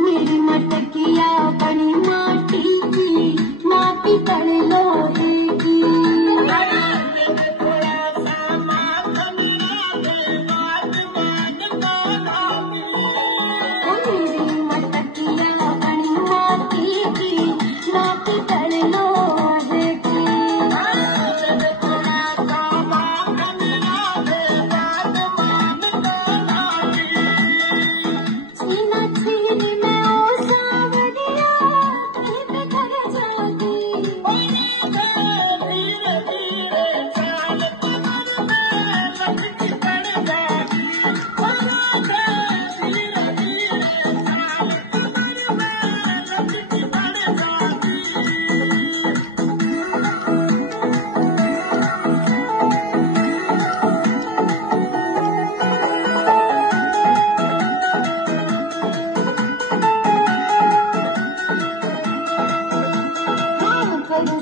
मेरी मटकिया बनी माटी की, माटी कर लोहे की। मेरी मटकिया बनी माटी की, माटी कर लोहे की। छीना छीनी में ओ सावरिया, कहीं पे घर जाती।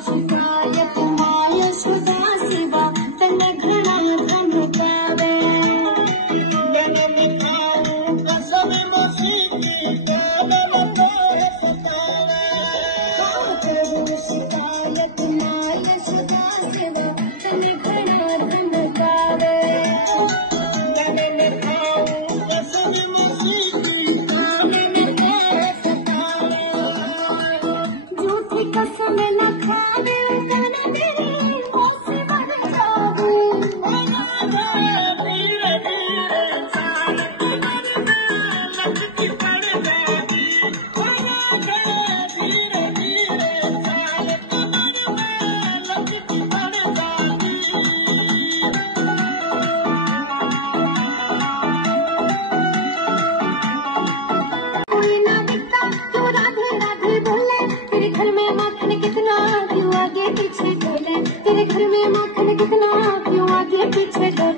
शिकायत माय सुधा शिवा तन घृणा धन पावे। शिकायत माय सुधा शिवा तन घृणा धन पावे। झूठी कसम न खावे तना तेरी ओसे बढ़ जाऊं। कोई ना दिखता क्यों राधे राधे बोले, तेरे घर में माखन कितना क्यों आगे पीछे डोले। तेरे घर में माखन कितना क्यों आगे पीछे डोले।